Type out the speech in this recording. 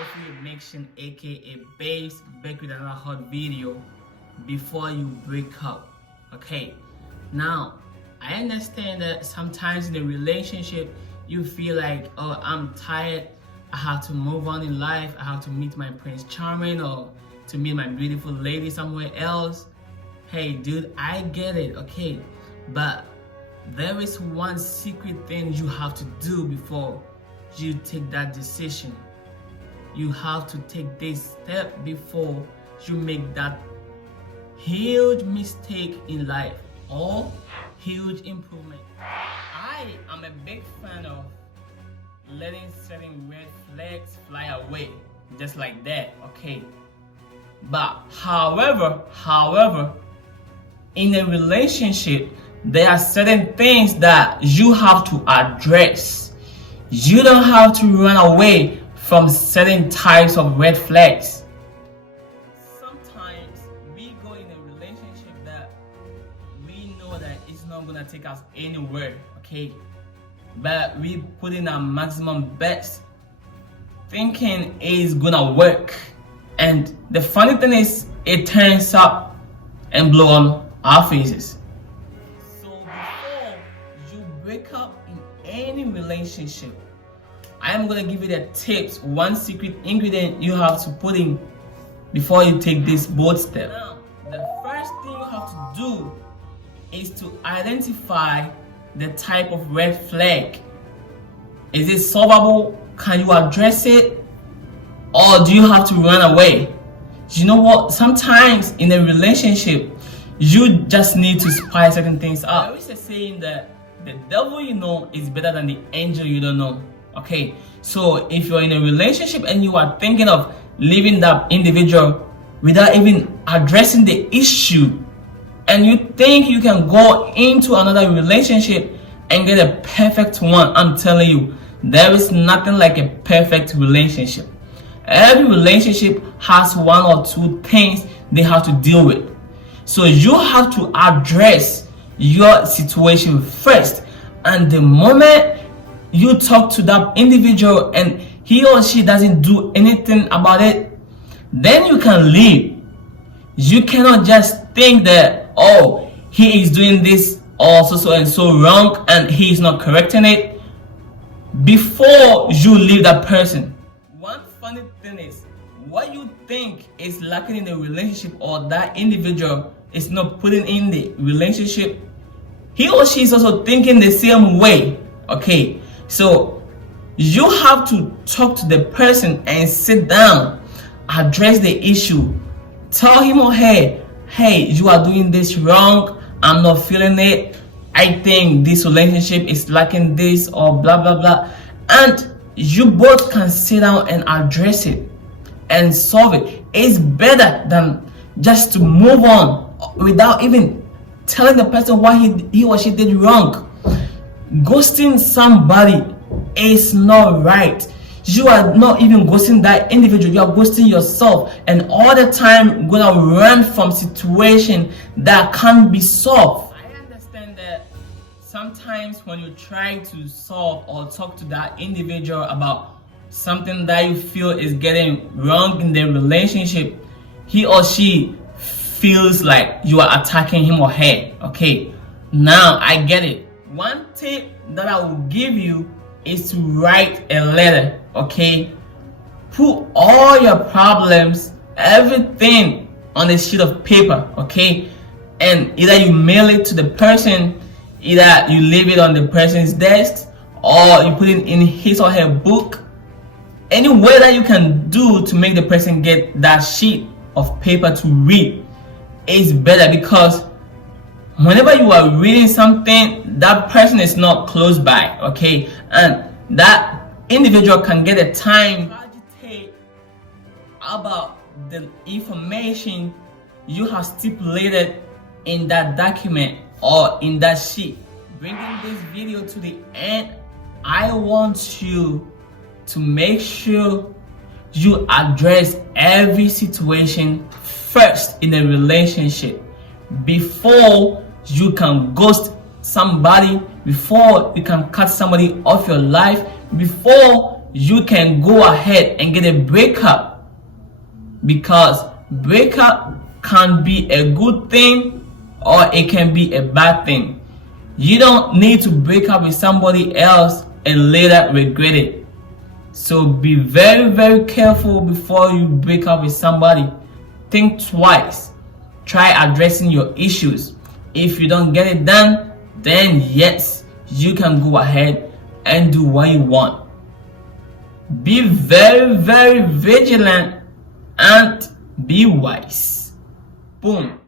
Hopefully Connection, aka Baeb's back with another hot video before you break up. Okay, now I understand that sometimes in a relationship you feel like, oh, I'm tired, I have to move on in life, I have to meet my Prince Charming or to meet my beautiful lady somewhere else. Hey dude, I get it, okay, but there is one secret thing you have to do before you take that decision. You have to take this step before you make that huge mistake in life or huge improvement. I am a big fan of letting certain red flags fly away just like that, okay? But however, in a relationship, there are certain things that you have to address. You don't have to run away from certain types of red flags. Sometimes we go in a relationship that we know that it's not gonna take us anywhere, okay? But we put in our maximum best thinking it's gonna work. And the funny thing is, it turns up and blow on our faces. So before you break up in any relationship, I am gonna give you the tips, one secret ingredient you have to put in before you take this bold step. Now, the first thing you have to do is to identify the type of red flag. Is it solvable? Can you address it? Or do you have to run away? You know what? Sometimes in a relationship, you just need to spice certain things up. There is a saying that the devil you know is better than the angel you don't know. Okay, so if you're in a relationship and you are thinking of leaving that individual without even addressing the issue, and you think you can go into another relationship and get a perfect one, I'm telling you, there is nothing like a perfect relationship. Every relationship has one or two things they have to deal with. So you have to address your situation first, and the moment you talk to that individual and he or she doesn't do anything about it, then you can leave. You cannot just think that, oh, he is doing this also so and so wrong and he is not correcting it before you leave that person. One funny thing is, what you think is lacking in the relationship or that individual is not putting in the relationship, he or she is also thinking the same way, okay? So you have to talk to the person and sit down, address the issue, tell him or her, hey, you are doing this wrong, I'm not feeling it, I think this relationship is lacking this or blah blah blah, and you both can sit down and address it and solve it. It's better than just to move on without even telling the person what he or she did wrong. Ghosting somebody is not right. You are not even ghosting that individual, you are ghosting yourself, and all the time gonna run from situation that can't be solved. I understand that sometimes when you try to solve or talk to that individual about something that you feel is getting wrong in the relationship, he or she feels like you are attacking him or her. Okay, now I get it. One tip that I will give you is to write a letter, okay? Put all your problems, everything on a sheet of paper, okay? And either you mail it to the person, either you leave it on the person's desk, or you put it in his or her book. Any way that you can do to make the person get that sheet of paper to read is better, because whenever you are reading something, that person is not close by, okay? And that individual can get a time to agitate about the information you have stipulated in that document or in that sheet. Bringing this video to the end, I want you to make sure you address every situation first in a relationship before you can ghost somebody, before you can cut somebody off your life, before you can go ahead and get a breakup, because breakup can be a good thing or it can be a bad thing. You don't need to break up with somebody else and later regret it. So be very, very careful before you break up with somebody. Think twice. Try addressing your issues. If you don't get it done, then yes, you can go ahead and do what you want. Be very, very vigilant and be wise. Boom.